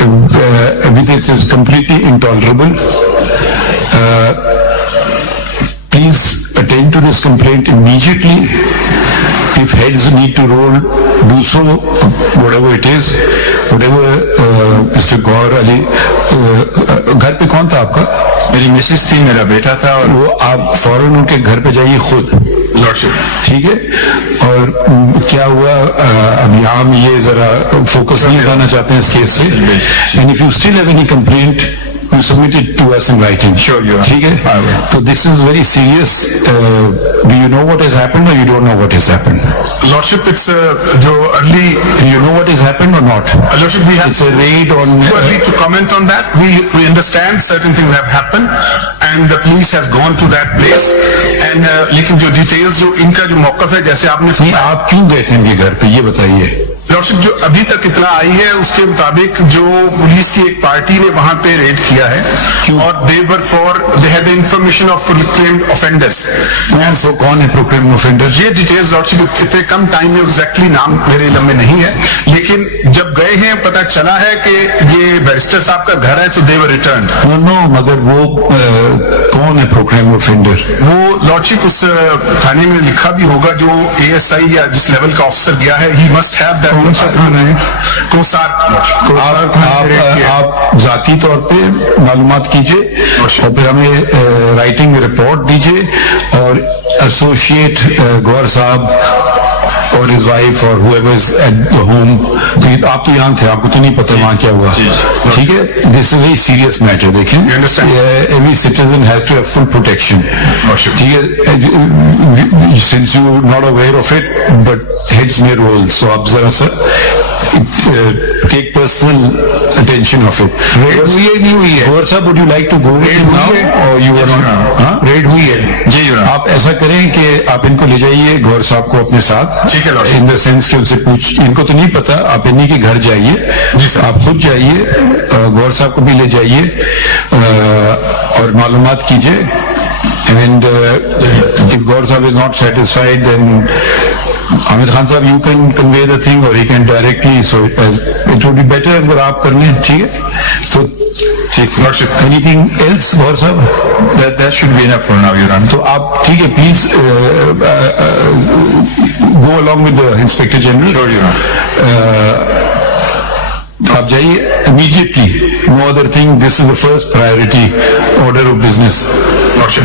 This is completely intolerable. Please attend to this complaint immediately. If heads need to roll, do so, whatever it is. Whatever Mr. Gaur Ali, घर पे कौन था आपका? मेरी Mrs थी, मेरा बेटा था, और वो आप फौरन उनके घर पे जाइए खुद, लॉर्डशिप, ठीक है? और क्या हुआ, अभी हम ये जरा फोकस नहीं करना चाहते हैं इस केस से. And if you still have any complaint, you submit it to us in writing. Sure, you are. ठीक है? So this is very serious. Do you know what has happened or you don't know what has happened? Lordship, it's जो early. Do you know what has happened or not? Lordship, we have. It's a raid on. Too early to comment on that. We understand certain things have happened, and the police has gone to that place. And लेकिन जो details जो इनका जो मौक़िफ़ है, जैसे आपने. नहीं, आप क्यों गए थे इनके घर पे, ये बताइए. लॉर्डशिप, जो अभी तक इतला आई है उसके मुताबिक जो पुलिस की एक पार्टी ने वहां पे रेड किया है, और they had the information of proclaimed offenders. तो कौन है प्रोक्लेम्ड ऑफेंडर? ये डिटेल्स लॉर्डशिप इतने कम टाइम में एग्जैक्टली नाम मेरे इल्म में नहीं है, लेकिन जब गए हैं पता चला है कि ये बैरिस्टर साहब का घर है, सो दे वर रिटर्न्ड. नो, मगर वो कौन है प्रोक्लेम्ड ऑफेंडर? वो लॉर्डशिप उस थाने में लिखा भी होगा, जो ASI या जिस लेवल का ऑफिसर गया है, ही मस्ट हैव दैट. कौन सा थाना है? आप जाती तौर पे मालूमात कीजिए और फिर हमें राइटिंग में रिपोर्ट दीजिए, और एसोसिएट गौर साहब और his wife और whoever is at the home. तो आप तो यहाँ थे, आपको तो नहीं पता वहाँ क्या हुआ, ठीक है? This is a very serious matter. देखिए, every citizen has to have full protection. ठीक है? Since you not aware of it, but heads may roll. So आप जरा सा take personal attention of it. Red हुई है नहीं हुई है? गौर साहब, would you like to go with him now or you are not? हाँ, रेड हुई है जी. आप ऐसा करें कि आप इनको ले जाइए गौर साहब को अपने साथ, ठीक है? इन द सेंस कि उनसे इनको तो नहीं पता, आप इन्हीं के घर जाइए, आप खुद जाइए, गौर साहब को भी ले जाइए और मालूमात कीजिए. एंड इफ गौर साहब is not satisfied, then Hamid Khan साहब, you can convey the thing or he can directly, so it would be better अगर आप कर लें, ठीक है? तो ठीक. Anything else, गौर साहब? That should be enough for now, Your Honor. तो आप ठीक है, please go along with the Inspector General. Sure, Your Honor. आप जाइए immediately. No other thing. This is the first priority order of business. Lordship.